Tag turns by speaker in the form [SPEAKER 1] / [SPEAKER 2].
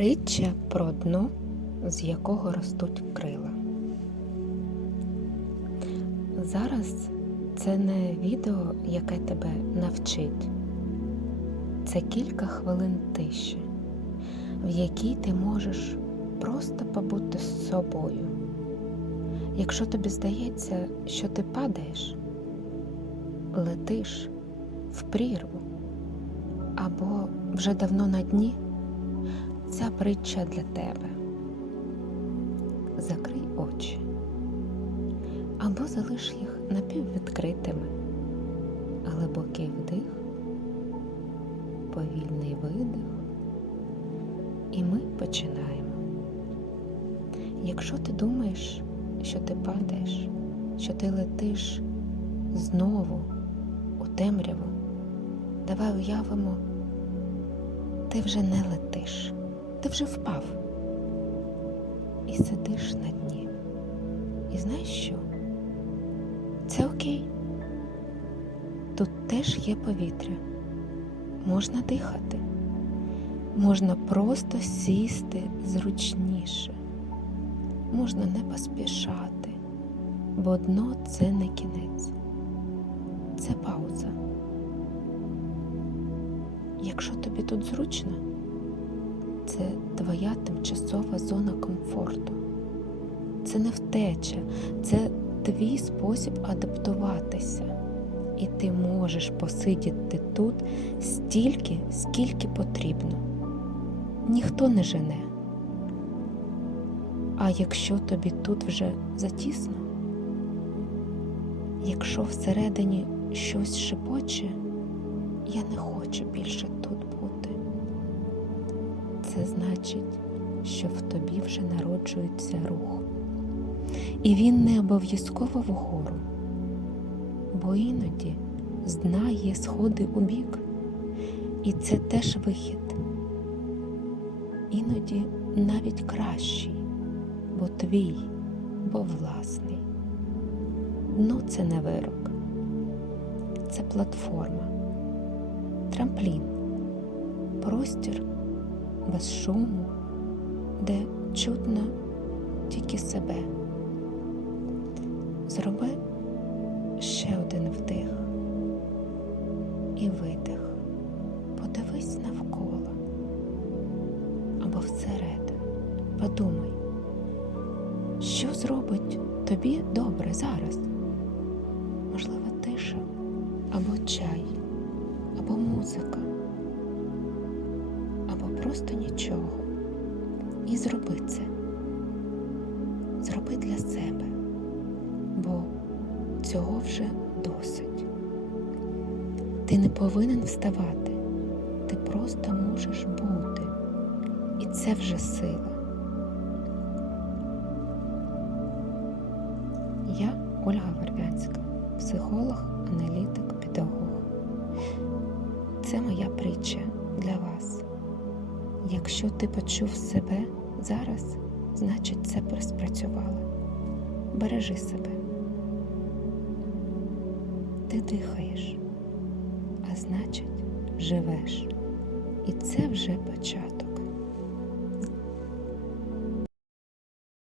[SPEAKER 1] Притча про дно, з якого ростуть крила. Зараз це не відео, яке тебе навчить. Це кілька хвилин тиші, в якій ти можеш просто побути з собою. Якщо тобі здається, що ти падаєш, летиш в прірву або вже давно на дні, ця притча для тебе. Закрий очі або залиш їх напіввідкритими, глибокий вдих, повільний видих, і ми починаємо. Якщо ти думаєш, що ти падаєш, що ти летиш знову у темряву, давай уявимо, ти вже не летиш, ти вже впав і сидиш на дні. І знаєш що? Це окей. Тут теж є повітря. Можна дихати, можна просто сісти зручніше, можна не поспішати, бо дно це не кінець, це пауза. Якщо тобі тут зручно, це твоя тимчасова зона комфорту. Це не втеча, це твій спосіб адаптуватися. І ти можеш посидіти тут стільки, скільки потрібно. Ніхто не жене. А якщо тобі тут вже затісно, якщо всередині щось шепоче, я не хочу більше тут бути. Це значить, що в тобі вже народжується рух. І він не обов'язково вгору, бо іноді з дна є сходи у бік, і це теж вихід. Іноді навіть кращий, бо твій, бо власний. Дно це не вирок, це платформа, трамплін, простір без шуму, де чутно тільки себе. Зроби ще один вдих і видих. Подивись навколо або всередину. Подумай, що зробить тобі добре зараз? Можливо, тиша, або чай, або музика, просто нічого. І зроби це. Зроби для себе бо цього вже досить. Ти не повинен вставати, ти просто можеш бути, і це вже сила. Я Ольга Вервянська, психолог, аналітик, педагог. Це моя притча для вас. Якщо ти почув себе зараз, значить це спрацювало. Бережи себе. Ти дихаєш, а значить, живеш. І це вже початок.